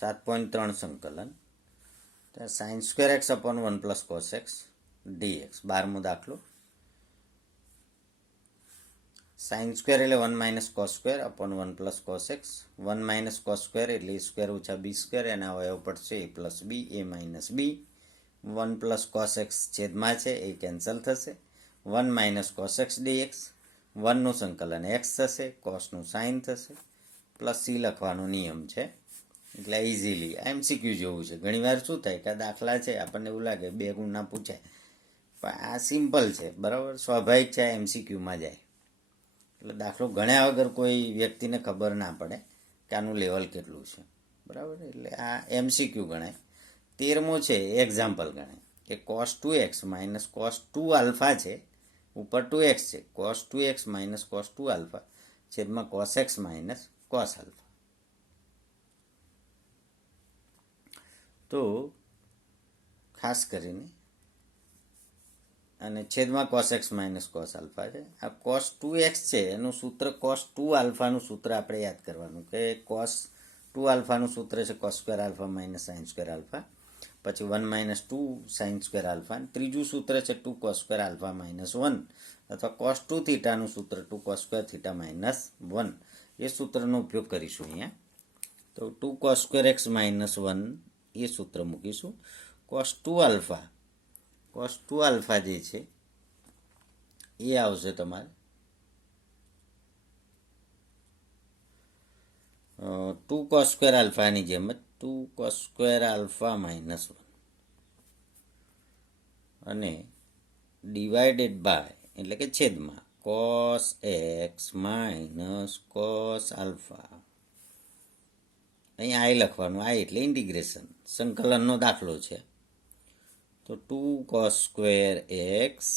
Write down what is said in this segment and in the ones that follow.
7.3 સંકલન sine square x upon 1 plus cos x dx 12મો દાખલો સાઇન સ્ક્વેર એટલે 1 minus cos square upon 1 plus cos x 1 minus cos square એટલે A square ઓછા B square એના અવયવ પડશે A plus B A minus B 1 plus cos x છેદમાં છે એ કેન્સલ થશે 1 માઇનસ કોસ એક્સ ડીએક્સ 1નું સંકલન એક્સ થશે કોસનું સાઇન થશે પ્લસ સી લખવાનો નિયમ છે એટલે ઇઝીલી એમસીક્યુ જેવું છે. ઘણીવાર શું થાય કે દાખલા છે આપણને એવું લાગે 2 ગુણના પૂછાય પણ આ સિમ્પલ છે બરાબર, સ્વાભાવિક છે, આ એમસીક્યુમાં જાય એટલે દાખલો ગણ્યા વગર કોઈ વ્યક્તિને ખબર ના પડે કે આનું લેવલ કેટલું છે બરાબર, એટલે આ એમસીક્યુ ગણાય. 13મો છે એક્ઝામ્પલ ગણાય કે cos 2x minus cos 2 alpha છે, ઉપર 2x છે, cos 2x minus cos 2 alpha છેદમાં cos x minus cos alpha. તો ખાસ કરીને અને છેદમાં cos x minus cos alpha છે. આ કોસ 2x છે એનું સૂત્ર કોસ 2 આલ્ફાનું સૂત્ર આપણે યાદ કરવાનું કે કોસ 2 આલ્ફાનું સૂત્ર છે cos square alpha minus sine square alpha, પછી 1 માઇનસ 2 સાઇન સ્ક્વેર આલ્ફા, ત્રીજું સૂત્ર છે 2 કોસ સ્ક્વેર આલ્ફા માઇનસ 1 અથવા કોસ 2 થીટાનું સૂત્ર 2 કોસ સ્ક્વેર થીટા માઇનસ 1. એ સૂત્રનો ઉપયોગ કરીશું અહીંયા. તો 2 કોસ સ્ક્વેર એક્સ માઇનસ 1 એ સૂત્ર મૂકીશું. કોસ 2 આલ્ફા જે છે એ આવશે તમારે 2 કોસ સ્ક્વેર આલ્ફાની જેમ જ 2 કોસ સ્ક્વેર આલ્ફા માઇનસ 1 અને ડિવાઇડેડ બાય એટલે કે છેદમાં cos x minus cos alpha. અહીંયા આ લખવાનું, આ એટલે ઇન્ટિગ્રેશન સંકલનનો દાખલો છે. તો 2 cos square x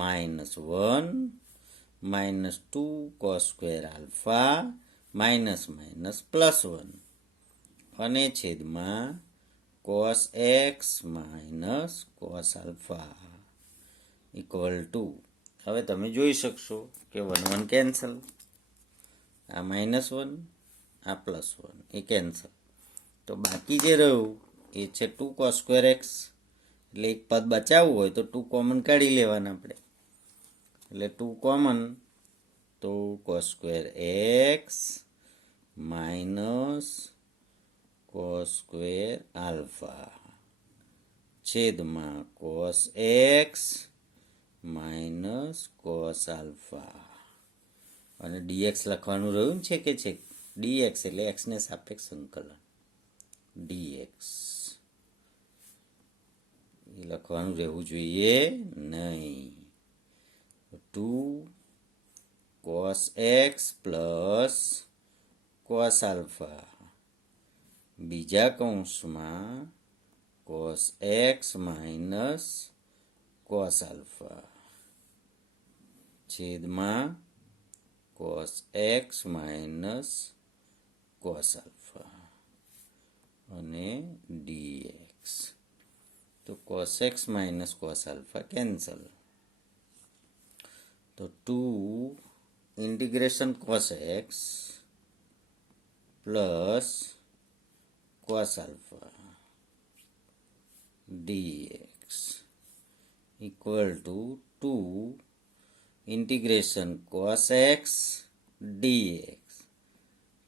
minus 1 minus 2 cos square alpha minus minus plus 1 અને છેદમાં cos x minus cos alpha equal to, હવે તમે જોઈ શકશો કે 1 1 કેન્સલ, આ માઇનસ 1 આ પ્લસ 1 એ કેન્સલ. તો બાકી જે રહ્યું એ છે 2 કોસ સ્ક્વેર એક્સ, એટલે એક પદ બચાવવું હોય તો 2 કોમન કાઢી લેવાના આપણે, એટલે 2 કોમન તો cos square x minus cos square alpha છેદમાં cos x minus cos alpha. અને ડીએક્સ લખવાનું રહ્યું છે કે છે ડીએક્સ એટલે એક્સને સાપેક્ષ સંકલન ડીએક્સ એ લખવાનું રહેવું જોઈએ નહીં. 2 cos x plus cos alpha બીજા કૌંસમાં cos x minus cos alpha છેદમાં cos x minus cos alpha અને ડીએક્સ. તો cos x minus cos alpha cancel. તો 2 integration cos x plus cos alpha dx equal to 2 integration cos x dx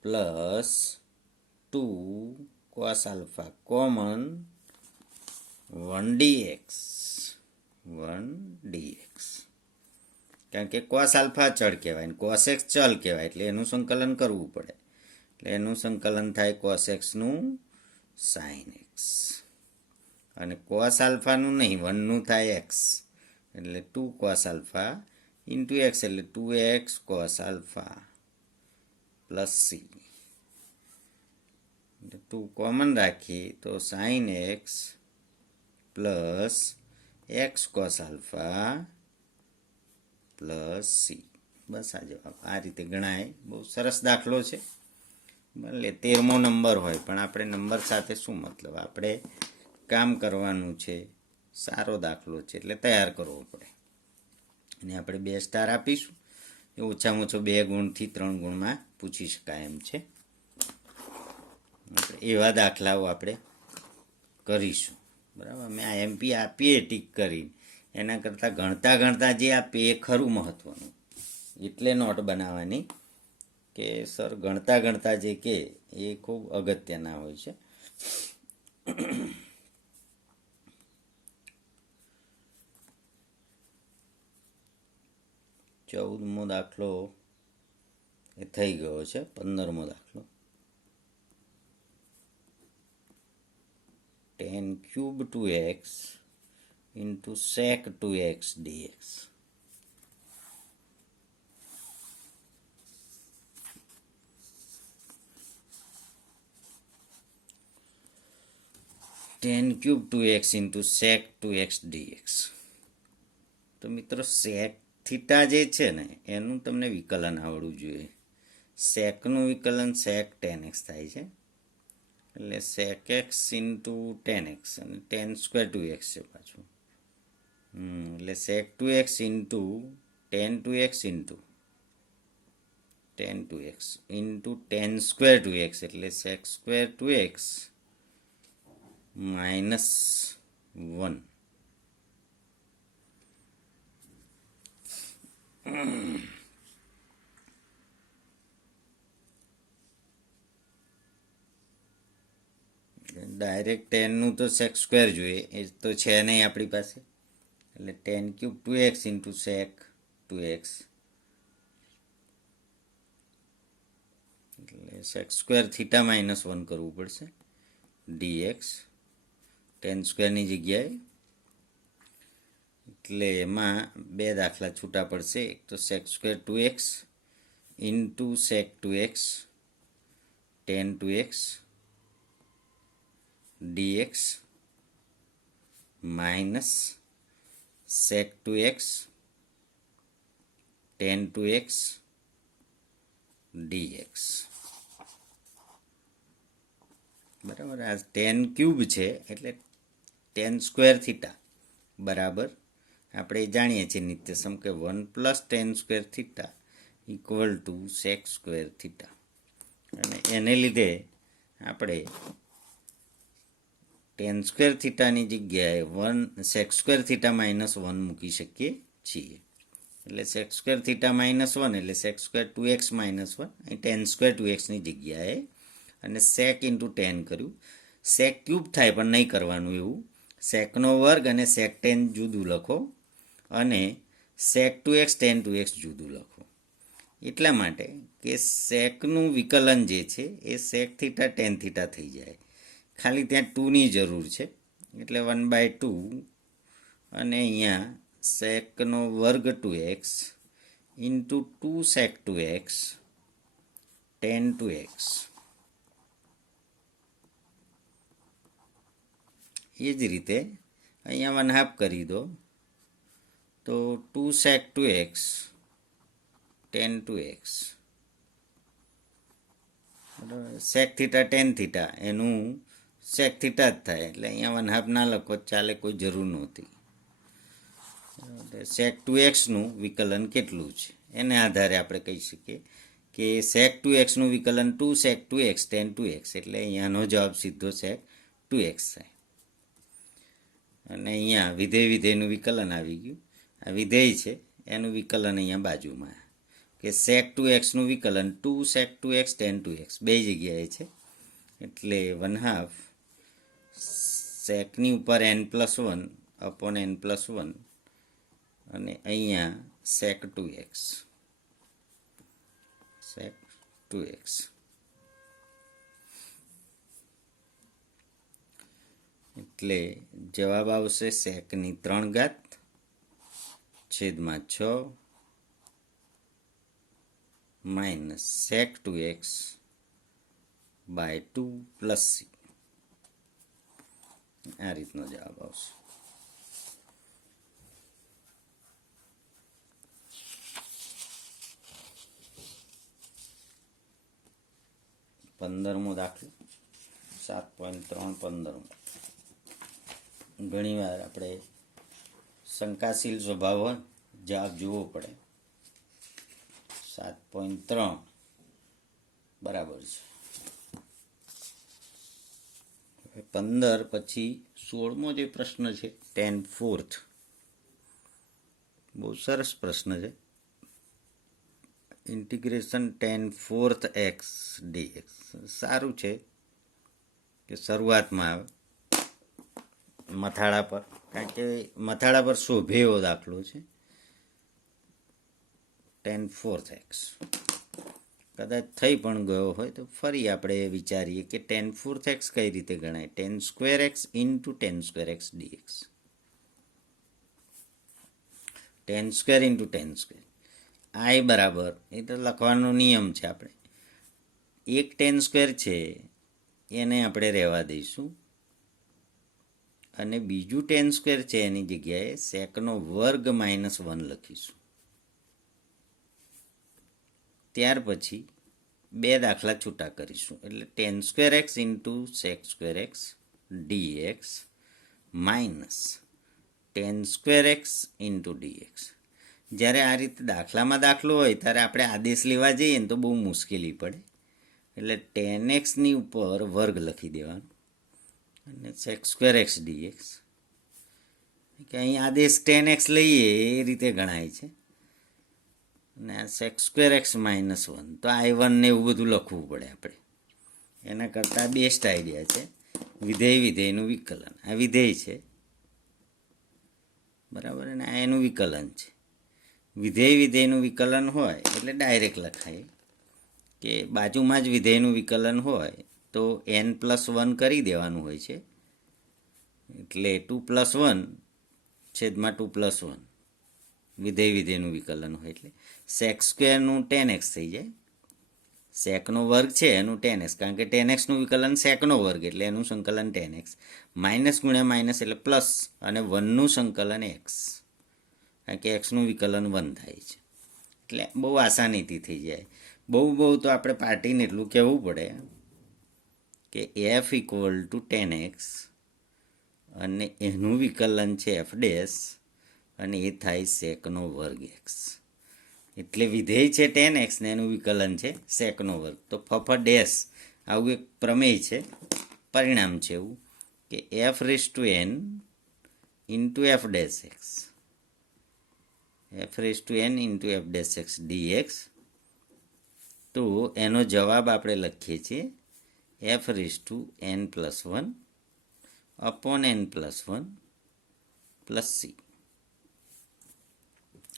plus 2 cos alpha common 1 dx કારણ કે cos alpha ચલ કહેવાય ને cos x ચલ કહેવાય એટલે એનું સંકલન કરવું પડે, એટલે એનું સંકલન થાય કોસ એક્સનું સાઇન એક્સ અને કોસ આલ્ફાનું નહીં 1નું થાય એક્સ એટલે 2 કોસ આલ્ફા ઇન્ટુ એક્સ એટલે 2x cos alpha plus c. 2 common રાખીએ તો sine x plus x cos alpha plus c. બસ આ જવાબ આ રીતે ગણાય. બહુ સરસ દાખલો છે, ભલે 13મો નંબર હોય પણ આપણે નંબર સાથે શું મતલબ, આપણે કામ કરવાનું છે, સારો દાખલો છે એટલે તૈયાર કરવો પડે અને આપણે 2 સ્ટાર આપીશું. એ ઓછામાં ઓછો 2 ગુણથી 3 ગુણમાં પૂછી શકાય એમ છે. આપણે એવા દાખલાઓ આપણે કરીશું. બરાબર, મેં આઈએમપી આપીએ ટીક કરી, એના કરતાં ગણતા ગણતા જે આપીએ એ ખરું મહત્ત્વનું. એટલે નોટ બનાવવાની કે સર ગણતા ગણતા જે કે એ ખૂબ અગત્યના હોય છે. 14મો દાખલો એ થઈ ગયો છે. 15મો દાખલો, 10³ 2x into sec 2x dx. tan³ 2x into sec 2x dx. તો મિત્રો sec થીટા જે છે ને એનું તમને વિકલન આવડવું જોઈએ. સેકનું વિકલન sec tan x થાય છે, એટલે sec x into tan x, અને tan² 2x છે પાછું. એટલે sec 2x into tan 2x into tan 2x into tan² 2x, એટલે sec² 2x માઇનસ 1. ડાયરેક્ટ ટેનનું તો sec² જોઈએ, એ તો છે નહીં આપણી પાસે, એટલે tan³ 2x into sec 2x, એટલે sec² થીટા માઇનસ 1 કરવું પડશે dx tan²ની જગ્યાએ. એટલે એમાં બે દાખલા છૂટા પડશે. એક તો sec² 2x into sec 2x tan 2x dx minus sec 2x tan 2x dx. બરાબર, આ tan³ છે એટલે tan² થીટા બરાબર આપણે જાણીએ છીએ નિત્યસમ કે 1 + tan² theta equal two sec² theta. અને એને લીધે આપણે tan² થીટાની જગ્યાએ sec² થીટા માઇનસ 1 મૂકી શકીએ છીએ. એટલે sec² થીટા માઇનસ 1 એટલે sec² 2x માઇનસ 1, અહીં tan² 2xની જગ્યાએ, અને sec ઇન્ટુ tan કર્યું. sec³ થાય પણ નહીં કરવાનું એવું, secનો વર્ગ અને sec tan જુદું લખો, અને sec 2x tan 2x જુદું લખો. એટલા માટે કે secનું વિકલન જે છે એ sec થીટા tan થીટા થઈ જાય, ખાલી ત્યાં 2ની જરૂર છે, એટલે 1/2, અને અહીંયા secનો વર્ગ 2x into 2 sec 2x tan 2x. એ જ રીતે અહીંયા 1/2 કરી દો તો 2 sec 2x tan 2x. sec theta tan theta એનું sec થીટા જ થાય, એટલે અહીંયા 1/2 ના લખો ચાલે, કોઈ જરૂર નહોતી. sec 2xનું વિકલન કેટલું છે એને આધારે આપણે કહી શકીએ કે sec 2xનું વિકલન 2 sec 2x tan 2x, એટલે અહીંયાનો જવાબ સીધો sec 2x થાય. અને અહીંયા વિધેયનું વિકલન આવી ગયું. આ વિધેય છે એનું વિકલન અહીંયા બાજુમાં, કે sec 2xનું વિકલન 2 sec 2x tan 2x બે જગ્યાએ છે, એટલે 1/2 secની ઉપર n+1 અપોન n+1, અને અહીંયા sec 2x એટલે જવાબ આવશે secની 3 છેદમાં 6 minus sec 2x by 2 plus c. આ રીતનો જવાબ આવશે. પંદરમો દાખલો 7.3 15. ઘણીવાર આપણે શંકાશીલ સ્વભાવ હોય, જવાબ જોવો પડે. 7.3 બરાબર છે. 15 પછી 16મો જે પ્રશ્ન છે tan fourth, બહુ સરસ પ્રશ્ન છે. Integration tan fourth x dx. સારું છે કે શરૂઆતમાં આવે મથાળા પર, કારણ કે મથાળા પર શોભે એવો દાખલો છે. tan fourth x કદાચ થઈ પણ ગયો હોય તો ફરી આપણે વિચારીએ કે tan fourth x કઈ રીતે ગણાય. tan square x into tan square x dx. tan square into tan square i બરાબર, એ તો લખવાનો નિયમ છે. આપણે એક tan square છે એને આપણે રહેવા દઈશું, અને બીજું tan square છે એની જગ્યાએ સેકનો વર્ગ -1 લખીશું. ત્યાર પછી બે દાખલા છૂટા કરીશું, એટલે tan square x into sec square x dx minus tan square x into dx. જ્યારે આ રીતે દાખલામાં દાખલો હોય ત્યારે આપણે આદેશ લેવા જઈએ ને તો બહુ મુશ્કેલી પડે, એટલે tan xની ઉપર વર્ગ લખી દેવાનો અને sec square x dx, કે અહીં આદેશ tan x લઈએ એ રીતે ગણાય છે. અને આ sec square x -1, તો i1 ને એવું બધું લખવું પડે આપણે. એના કરતાં બેસ્ટ આઈડિયા છે વિધેયનું વિકલન. આ વિધેય છે બરાબર, અને આ એનું વિકલન છે. વિધેયનું વિકલન હોય એટલે ડાયરેક્ટ લખાય કે બાજુમાં જ વિધેયનું વિકલન હોય તો n+1 કરી દેવાનું હોય છે, એટલે 2+1 છેદમાં 2+1 વિધેયનું વિકલન હોય એટલે sec સ્ક્વેરનું tan x થઈ જાય. સેકનો વર્ગ છે એનું tan x, કારણ કે tan xનું વિકલન સેકનો વર્ગ એટલે એનું સંકલન tan x, માઇનસ ગુણ્યા માઇનસ એટલે પ્લસ, અને 1નું સંકલન x, કારણ કે xનું વિકલન 1 થાય છે. એટલે બહુ આસાનીથી થઈ જાય. બહુ તો આપણે પાર્ટીને એટલું કહેવું પડે કે f = tan x અને એનું વિકલન છે f ડેશ, અને એ થાય સેકનો વર્ગ x. એટલે વિધેય છે tan x ને એનું વિકલન છે સેકનો વર્ગ. તો ફફ ડેશ આવું એક પ્રમેય છે, પરિણામ છે એવું કે f⁻n into f dash x, f⁻n into f dash x dx. તો એનો જવાબ આપણે લખીએ છીએ f⁻n+1 upon n+1 plus c.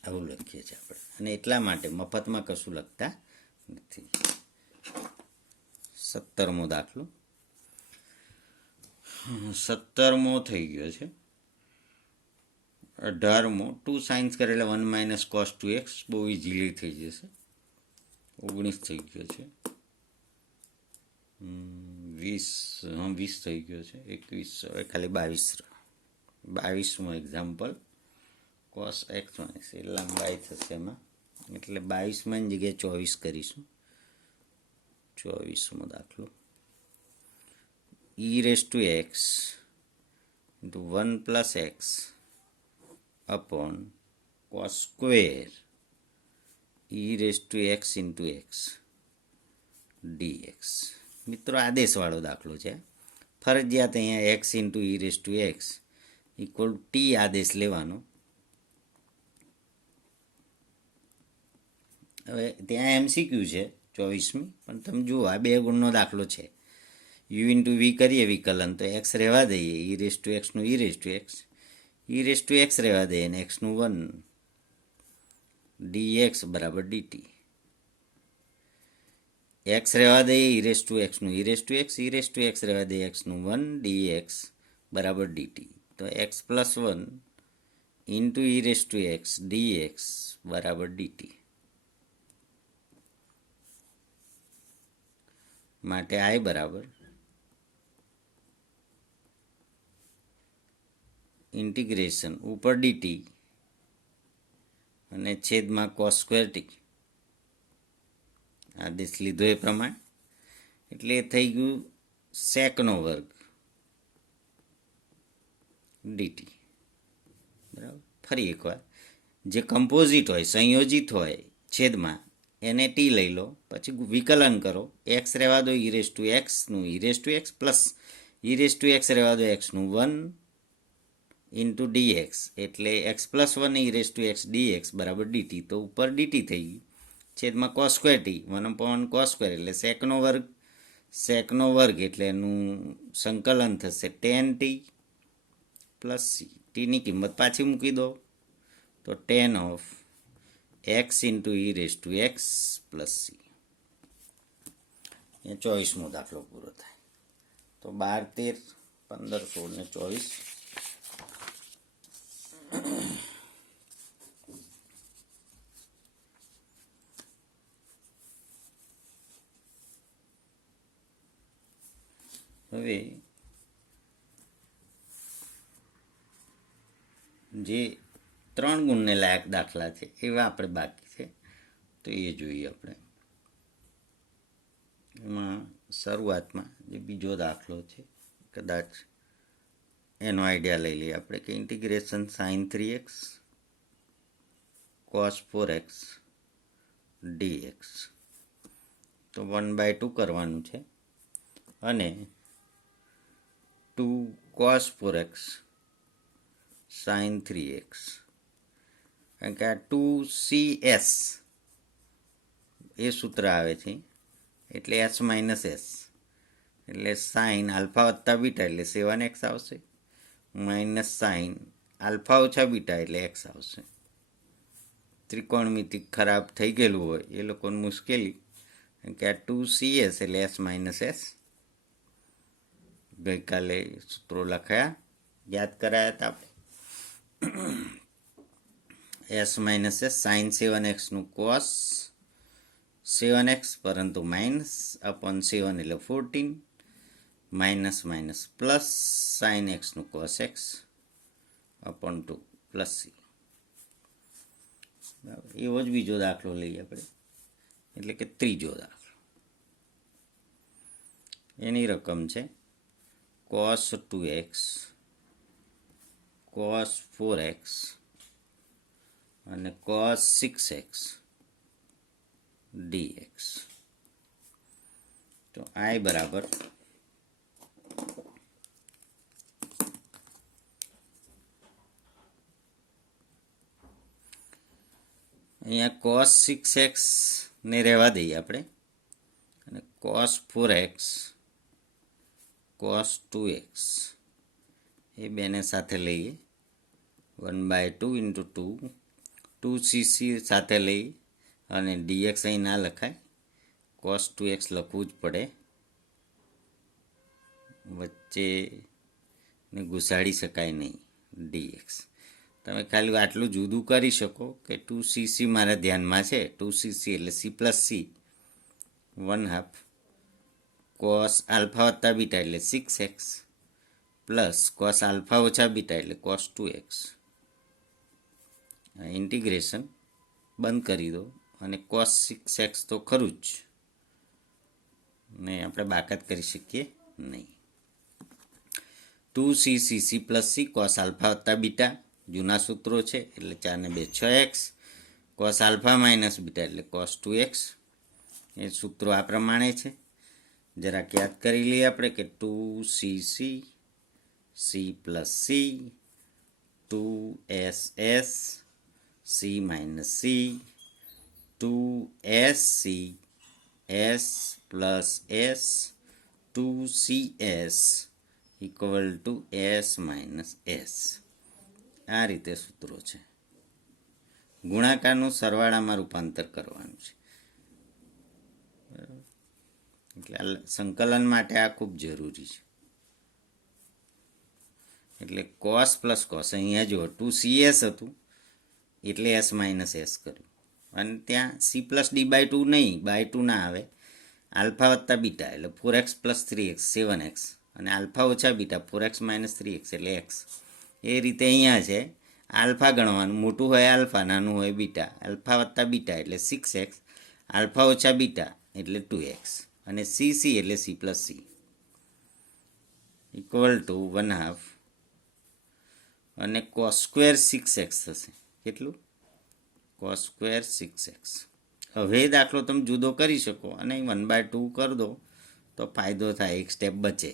આવું લખીએ છીએ આપણે, અને એટલા માટે મફતમાં કશું લખતા નથી. 17મો દાખલો. 17મો થઈ ગયો છે. 18મો 2 sin square એટલે 1 - cos 2x, બહુ ઇઝીલી થઈ જશે. 19 થઈ ગયો છે. 20 થઈ ગયો છે. 21, હવે ખાલી 22મો એક્ઝામ્પલ. cos x એ લંબાઈ થશે એમાં, એટલે 22માં જગ્યાએ 24 કરીશું. 24મો દાખલો. e⁻x into 1 + x upon cos square e⁻x into x dx. મિત્રો આદેશવાળો દાખલો છે, ફરજિયાત અહીંયા x into e⁻x = t આદેશ લેવાનો. હવે ત્યાં MCQ છે 24મી, પણ તમે જુઓ આ 2 ગુણનો દાખલો છે. u × v કરીએ વિકલન તો x રહેવા દઈએ, e⁻xનું e⁻x રહેવા દઈએ, અને xનું 1 dx બરાબર dt. x રહેવા દઈએ, e⁻xનું e⁻x રહેવા દઈએ, xનું 1 dx બરાબર dt. તો x+1 into e⁻x dx બરાબર dt. માટે i બરાબર ઇન્ટિગ્રેશન ઉપર dt અને છેદમાં cos સ્ક્વેર t, આદેશ લીધો એ પ્રમાણે, એટલે એ થઈ ગયું સેકનો વર્ગ dt. બરાબર. ફરી એકવાર, જે કમ્પોઝિટ હોય, સંયોજિત હોય છેદમાં, એને t લઈ લો, પછી વિકલન કરો, x રહેવા દો, e⁻xનું e⁻x plus E raise to X રહેવા દો એક્સનું 1 ઇન્ટુ ડીએક્સ એટલે X plus 1 E raise to X DX બરાબર ડીટી. તો ઉપર ડીટી થઈ ગઈ છેદમાં cos square T 1/1 cos square એટલે સેકનો વર્ગ એટલે એનું સંકલન થશે 10t પ્લસ સી. ટીની કિંમત પાછી મૂકી દો તો 10 of x into e raise to x plus c. એ 24મો દાખલો પૂરો થાય. તો 12, 13, 15, 16 ને 24. હવે જે 3 ગુણને લાયક દાખલા છે એવા આપણે બાકી છે તો એ જોઈએ આપણે. એમાં શરૂઆતમાં જે બીજો દાખલો છે કદાચ એનો આઈડિયા લઈ લઈએ આપણે કે integration sign 3x cos 4x dx. તો 1/2 કરવાનું છે અને 2 cos 4x sin 3x, કારણ કે આ 2cs એ સૂત્ર આવે છે એટલે s માઇનસ s એટલે સાઇન આલ્ફા વત્તા બીટા એટલે 7x આવશે, માઇનસ સાઇન આલ્ફા ઓછા બીટા એટલે x આવશે. ત્રિકોણમિતિ ખરાબ થઈ ગયેલું હોય એ લોકોને મુશ્કેલી, કારણ કે આ 2cs એટલે s માઇનસ s. ગઈકાલે સૂત્રો લખાયા, યાદ કરાયા હતા આપણે. s માઇનસ s સાઇન 7xનું કોસ 7x પરંતુ માઇનસ અપોન 7 એટલે 14, માઇનસ માઇનસ પ્લસ સાઇન એક્સનું cos x upon 2 plus c. એવો જ બીજો દાખલો લઈએ આપણે, એટલે કે ત્રીજો દાખલો. એની રકમ છે cos 2x cos 4x અને cos 6x dx. તો I બરાબર અહીંયા cos 6x ને રહેવા દઈએ આપણે અને cos 4x cos 2x એ બેને સાથે લઈએ. 1/2 ઇન્ટુ 2cc સાથે લઈ અને dx અહીં ના લખાય, cos 2x લખવું જ પડે, વચ્ચે ને ઘુસાડી શકાય નહીં dx. તમે ખાલી આટલું જુદું કરી શકો કે 2cc મારા ધ્યાનમાં છે, 2cc એટલે c plus C 1/2 cos alpha વત્તા બીટા એટલે 6x પ્લસ cos આલ્ફા ઓછા બીટા એટલે cos 2x. ઇન્ટિગ્રેશન બંધ કરી દો અને cos 6x તો ખરું જ ને આપણે બાકાત કરી શકીએ નહીં. 2cc plus C cos alpha વત્તા બીટા જૂના સૂત્રો છે એટલે 4 ને 2 6x, cos alpha minus beta એટલે cos 2x. એ સૂત્રો આ પ્રમાણે છે, જરાક યાદ કરી લઈએ આપણે કે 2cc c plus C 2ss c minus C 2sc s plus s 2cs equal to s minus s. આ રીતે સૂત્રો છે. ગુણાકારનું સરવાળામાં રૂપાંતર કરવાનું છે. એટલે સંકલન માટે આ ખૂબ જરૂરી છે. એટલે cos પ્લસ cos અહીંયા જો 2cs હતું એટલે s માઇનસ s કર્યું અને ત્યાં c પ્લસ d/2 નહીં, by2 ના આવે, આલ્ફા વત્તા બીટા એટલે 4x પ્લસ 3x 7x અને આલ્ફા ઓછા બીટા 4x માઇનસ 3x એટલે x. એ રીતે અહીંયા છે આલ્ફા ગણવાનું, મોટું હોય આલ્ફા નાનું હોય બીટા, આલ્ફા વત્તા બીટા એટલે 6x, આલ્ફા ઓછા બીટા એટલે 2x અને cc એટલે c plus C equal to 1/2 અને cos સ્ક્વેર 6x થશે. કેટલું? cos square 6x. હવે દાખલો તમે જુદો કરી શકો અને 1/2 કરી દો તો ફાયદો થાય, એક સ્ટેપ બચે.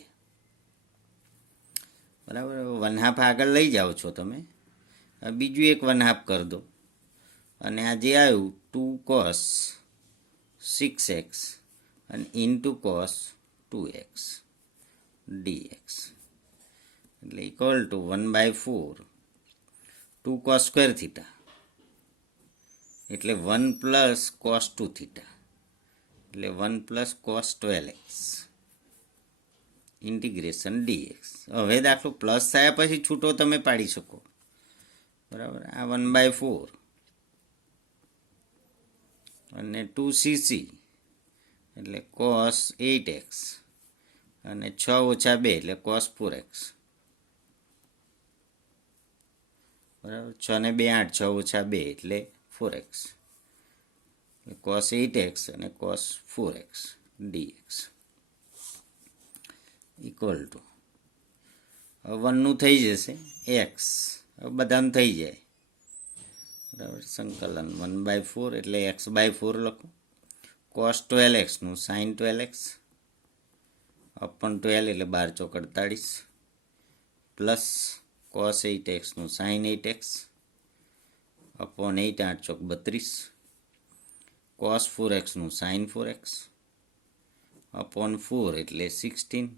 બરાબર. 1/2 આગળ લઈ જાઓ છો તમે, બીજું એક 1/2 કરી દો, અને આ જે આવ્યું 2 cos 6x અને ઇન્ટુ cos 2x dx એટલે equal to 1/4 2 cos square theta એટલે 1 પ્લસ cos 2 થીટા એટલે 1 plus cos 12x integration dx. હવે દાખલો પ્લસ થયા પછી છૂટો તમે પાડી શકો. બરાબર. આ 1/4 અને 2cc એટલે cos 8x અને 6 ઓછા 2 એટલે cos 4x. બરાબર. 6 ને 2 8, 6 ઓછા 2 એટલે 4x. cos 8x અને cos 4x dx equal to 1નું થઈ જશે x, બધાનું થઈ જાય. બરાબર. સંકલન 1/4 એટલે x/4 લખો. cos 12xનું sin 12x અપન 12 એટલે 12 ચોક 48 plus cos 8xનું sin 8x upon 8 8 ચોક 32 cos 4xનું sin 4x અપોન 4 એટલે 16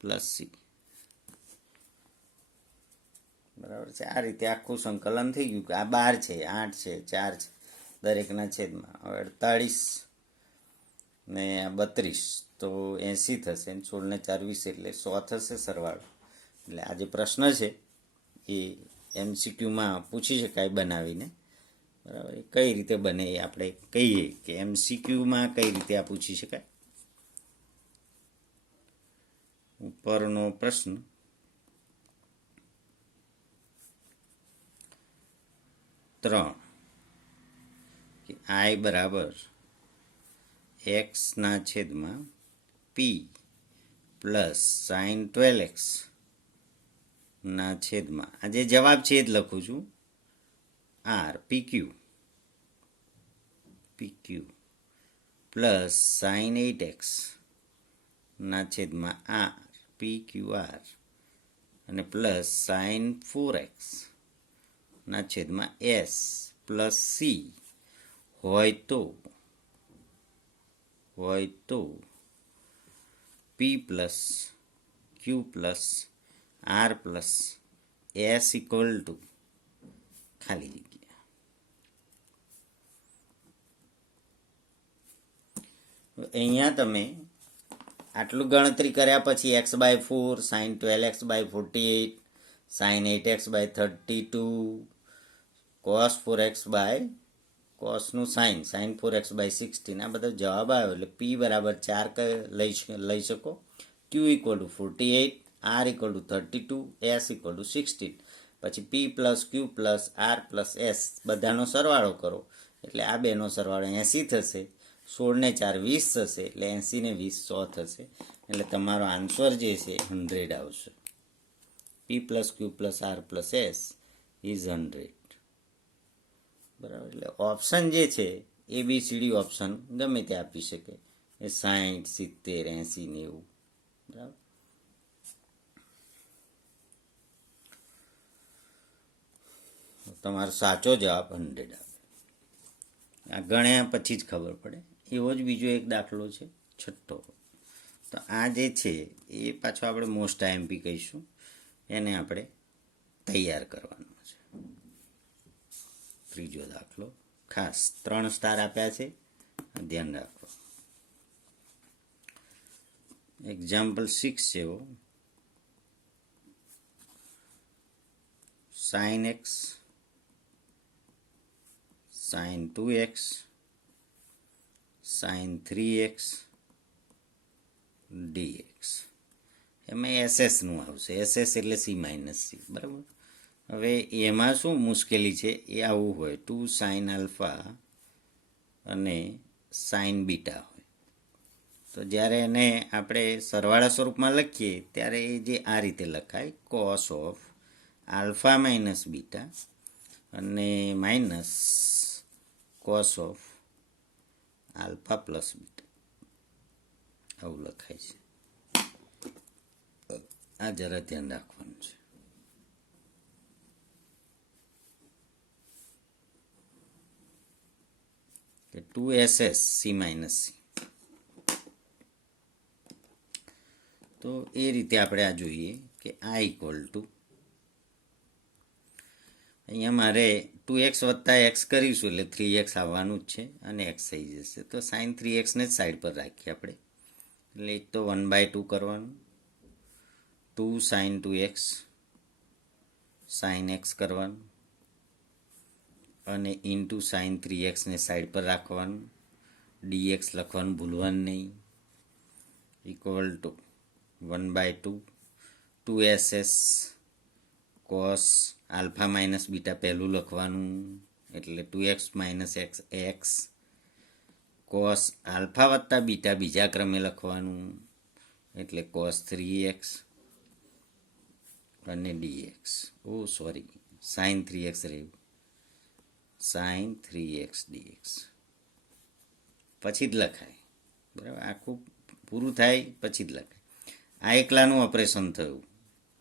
પ્લસ c. બરાબર છે. આ રીતે આખું સંકલન થઈ ગયું કે આ 12 છે, 8 છે, 4 છે, દરેકના છેદમાં. હવે 48 ને 32 તો 80 થશે, 16 ને 4 20 એટલે 100 થશે સરવાળો. એટલે આ જે પ્રશ્ન છે એ MCQમાં પૂછી શકાય બનાવીને. બરાબર. એ કઈ રીતે બને એ આપણે કહીએ કે MCQમાં કઈ રીતે આ પૂછી શકાય. ઉપરનો પ્રશ્ન 3 કે I બરાબર x/p પ્લસ sin 12x આ જે જવાબ છે એ જ લખું છું, r pq plus sin 8x r pqr અને plus sin 4x s plus c હોય તો p plus q plus r plus s equal to ખાલી જગ્યા. અહીંયા તમે આટલું ગણતરી કર્યા પછી x/4 sin 12x/48 sin 8x/32 cos 4x cosનું sin 4x/16 આ બધો જવાબ આવ્યો. એટલે p બરાબર 4 લઈ શકો, q equal to 48, r equal to 32, s equal to 16. પછી p plus q plus r plus s બધાનો સરવાળો કરો એટલે આ બેનો સરવાળો 80 થશે. 16 ને 4 20 થશે એટલે 80 ને 20 100 થશે. એટલે તમારો આન્સર જે છે 100 આવશે. p plus q plus r plus s is 100. બરાબર. એટલે ઓપ્શન જે છે ABCD ઓપ્શન ગમે તે આપી શકે, એ 60 70 80 ને એવું. બરાબર. તમારો સાચો જવાબ 100 આવે. આ ગણ્યા પછી જ ખબર પડે. એવો જ બીજો એક દાખલો છે 6. તો આ જે છે એ પાછો આપણે મોસ્ટ IMP કહીશું, એને આપણે તૈયાર કરવાનો છે. ત્રીજો દાખલો ખાસ 3 સ્ટાર આપ્યા છે, ધ્યાન રાખો. એક્ઝામ્પલ 6 છે એવો. sin x sin 2x sin 3x dx. એમાં SS આવશે. SS એટલે C માઇનસ C. બરાબર. હવે એમાં શું મુશ્કેલી છે એ આવું હોય 2 sin આલ્ફા અને sin બીટા હોય. તો જ્યારે એને આપણે સરવાળા સ્વરૂપમાં લખીએ ત્યારે એ જે આ રીતે લખાય cos of alpha minus beta અને minus cos of alpha plus beta આવું લખાય છે. આ જરા ધ્યાન રાખવાનું છે. કે 2SS C માઇનસ સી. તો એ રીતે આપણે આ જોઈએ કે આ ઇક્વલ ટુ અહીંયા મારે 2x વત્તા એક્સ કરીશું એટલે 3x આવવાનું જ છે અને એક્સ થઈ જશે. તો સાઇન 3x ને જ સાઈડ પર રાખીએ આપણે. એટલે એક તો 1/2 કરવાનું, 2 સાઇન 2x સાઇન એક્સ કરવાનું અને ઇન્ટુ સાઇન 3x ને સાઈડ પર રાખવાનું, dx લખવાનું ભૂલવાનું નહીં, equal to 1/2 2SS cos alpha minus beta પહેલું લખવાનું એટલે 2x minus x cos alpha વત્તા બીટા બીજા ક્રમે લખવાનું એટલે કોસ 3x અને dx. સોરી, સાઇન 3x રહ્યું, સાઇન 3x dx પછી જ લખાય. બરાબર, આખું પૂરું થાય પછી જ લખાય. આ એકલાનું ઓપરેશન થયું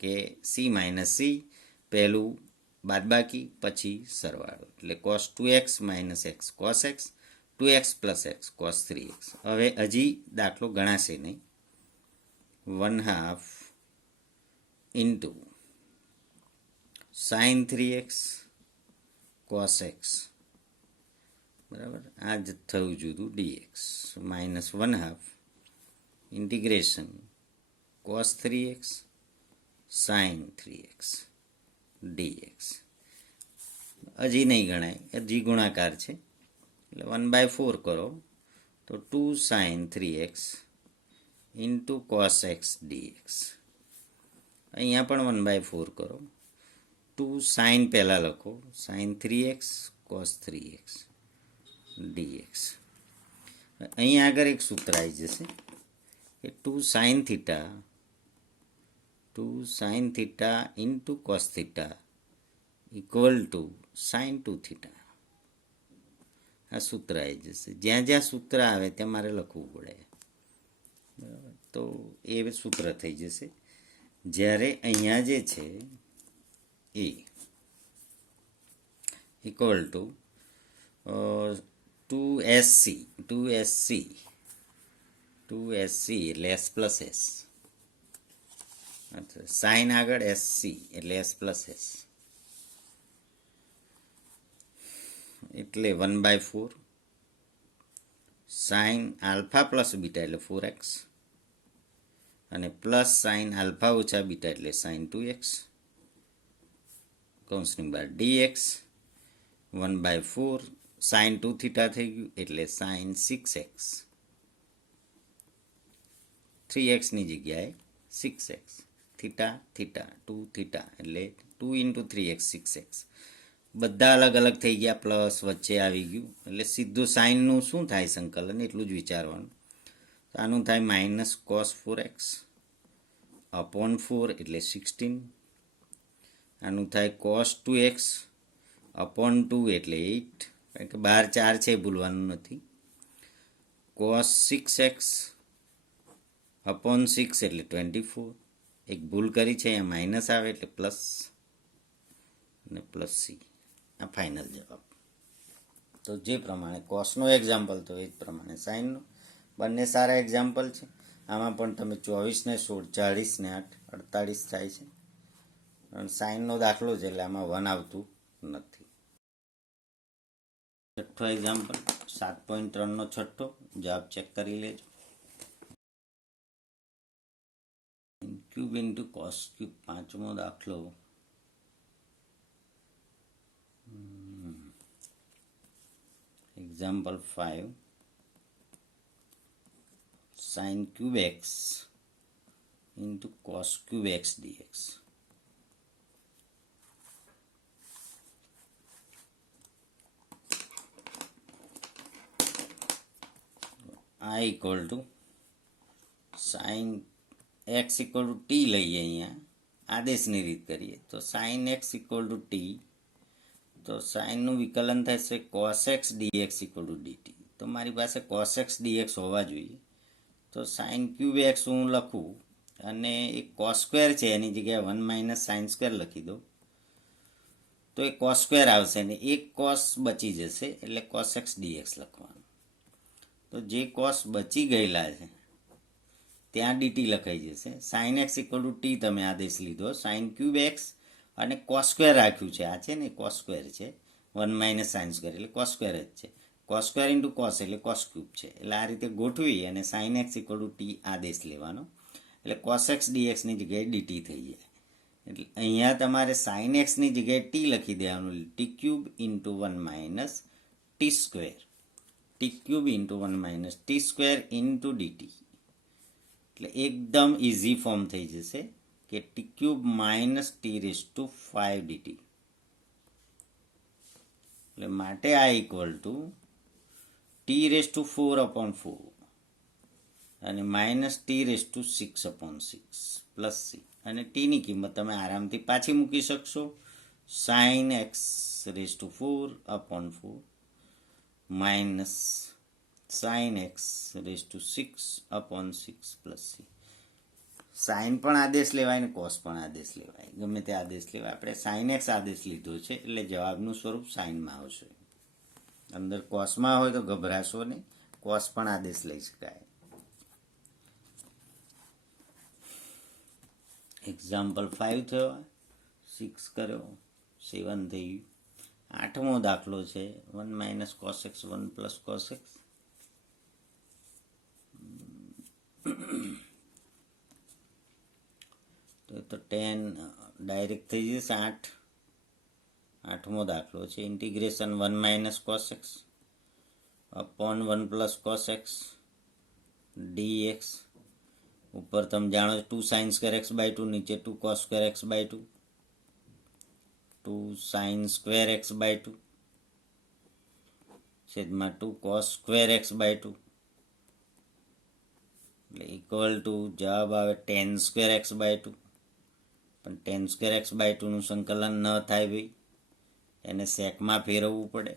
કે સી માઇનસ સી, પહેલું બાદબાકી પછી સરવાળો એટલે cos 2x minus x cos x, 2x plus x cos 3x. હવે હજી દાખલો ગણાશે નહીં. 1/2 into sign 3x cos x, બરાબર, આ જ થયું જુદું dx minus 1/2 integration cos 3x sine 3x dx. હજી નહીં ગણાય, હજી ગુણાકાર છે એટલે 1/4 કરો તો 2 sine 3x into cos X dx. અહીંયા પણ 1/4 કરો, 2 સાઇન પહેલાં લખો, sign 3x cos 3x dx. અહીંયા આગળ એક સૂત્ર આવી જશે કે 2 sine theta into cos theta equal to sine 2 theta. આ સૂત્ર આવી જશે. જ્યાં જ્યાં સૂત્ર આવે ત્યાં મારે લખવું પડે. બરાબર, તો એ સૂત્ર થઈ જશે. જ્યારે અહીંયા જે છે એ ઇક્વલ ટુ 2SC એટલે S પ્લસ એસ, સાઇન આગળ SC એટલે S પ્લસ એસ એટલે 1/4 સાઇન આલ્ફા પ્લસ બીટા એટલે 4x અને પ્લસ સાઇન આલ્ફા ઓછા બીટા એટલે સાઇન 2x કૌંસની બહાર dx 1/4 સાઇન 2 થીટા થઈ ગયું એટલે સાઇન 6x, 3xની જગ્યાએ 6x, થીટા થીટા 2 થીટા એટલે 2 ઇન્ટુ 3x 6x. બધા અલગ અલગ થઈ ગયા, પ્લસ વચ્ચે આવી ગયું એટલે સીધું સાઇનનું શું થાય સંકલન એટલું જ વિચારવાનું. આનું થાય માઇનસ કોસ 4x અપોન 4 એટલે 16. આનું થાય કોસ 2x અપોન 2 એટલે 8, કારણ કે બહાર 4 છે ભૂલવાનું નથી. કોસ 6x અપોન 6 એટલે 24. એક ભૂલ કરી છે, અહીંયા માઇનસ આવે એટલે પ્લસ અને પ્લસ સી. આ ફાઇનલ જવાબ. તો જે પ્રમાણે કોસનો એક્ઝામ્પલ તો એ જ પ્રમાણે સાઇનનો. બંને સારા એક્ઝામ્પલ છે. આમાં પણ તમે 24 ને 16, 40 ને 8, 48 થાય છે. અને સાઇનનો દાખલો છે એટલે આમાં 1 આવતું નથી. છઠ્ઠો એક્ઝામ્પલ 7.3 નો છઠ્ઠો જવાબ ચેક કરી લેજો. ક્યુબ ઇન્ટુ કોસ ક્યુબ, પાંચમો દાખલો. Example 5 sine cube x into cos cube x dx. આ equal to sine x equal to t લઈએ. અહીંયા આદેશની રીત કરીએ તો sine x equal to t, તો સાઇનનું વિકલન થશે cos x dx equal to dt. તો મારી પાસે કોસ એક્સ ડીએક્સ હોવા જોઈએ. તો સાઇન ક્યુબ એક્સ હું લખું અને એક કોસ સ્ક્વેર છે એની જગ્યાએ 1 માઇનસ સાઇન સ્ક્વેર લખી દો તો એ કોસ સ્ક્વેર આવશે ને એક કોસ બચી જશે એટલે કોસ એક્સ ડીએક્સ લખવાનું. તો જે કોસ બચી ગયેલા છે ત્યાં ડીટી લખાઈ જશે. Sign x equal to T તમે આદેશ લીધો, સાઇન ક્યુબ એક્સ અને કોસ સ્ક્વેર રાખ્યું છે. આ છે ને કોસ સ્ક્વેર છે, 1 માઇનસ સાઇન સ્ક્વેર એટલે કોસ સ્ક્વેર જ છે. કોસ સ્ક્વેર ઇન્ટુ કોસ એટલે કોસ ક્યુબ છે. એટલે આ રીતે ગોઠવી અને sign x equal to T આદેશ લેવાનો એટલે કોસ એક્સ ડીએક્સની જગ્યાએ ડીટી થઈ જાય. એટલે અહીંયા તમારે સાઇન એક્સની જગ્યાએ ટી લખી દેવાનું, T cube into 1 minus T square, T cube into 1 minus T square into DT. એટલે એકદમ ઇઝી ફોર્મ થઈ જશે કે T cube minus T raise to 5 DT. એટલે માટે આ equal to T raise to 4/4 અને minus T raise to 6/6 plus C. અને ટીની કિંમત તમે આરામથી પાછી મૂકી શકશો, sine x raise to 4/4 minus sine x raise to 6/6 plus C. Sign પણ આદેશ લેવાય ને કોસ પણ આદેશ લેવાય, ગમે તે આદેશ લેવાય. આપણે સાઇન એક્સ આદેશ લીધો છે એટલે જવાબનું સ્વરૂપ સાઇનમાં આવશે. અંદર કોસમાં હોય તો ગભરાશો નહીં, કોસ પણ આદેશ લઈ શકાય. એક્ઝામ્પલ 5 થયો, 6 કર્યો, 7 થઈ ગયું. 8મો દાખલો છે 1 minus cos x 1 plus cos X. તો 10 ડાયરેક્ટ થઈ જશે 8. 8મો દાખલો છે integration 1 minus cos x upon 1 plus cos x DX. ઉપર તમે જાણો છો 2 સાઇન સ્ક્વેર એક્સ બાય 2, નીચે 2 cos square X by 2, 2 sine square X by 2 છેદમાં 2 કોસ સ્ક્વેર એક્સ બાય 2 એટલે ઇક્વલ ટુ જવાબ આવે 10 સ્ક્વેર એક્સ બાય 2. પણ 10 સ્ક્વેર એક્સ બાય 2નું સંકલન ન થાય ભાઈ, એને સેકમાં ફેરવવું પડે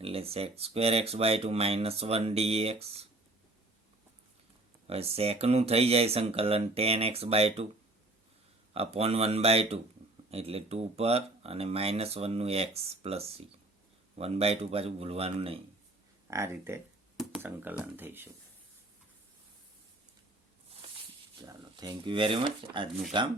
એટલે sec square X by 2 minus 1 DX. હવે સેકનું થઈ જાય સંકલન 10x બાય 2 અપોન 1/2 એટલે 2 પર અને -1નું એક્સ પ્લસ સી, 1/2 પાછું ભૂલવાનું નહીં. આ રીતે સંકલન થઈ શકે. ચાલો, થેન્ક યુ વેરી મચ. આજનું કામ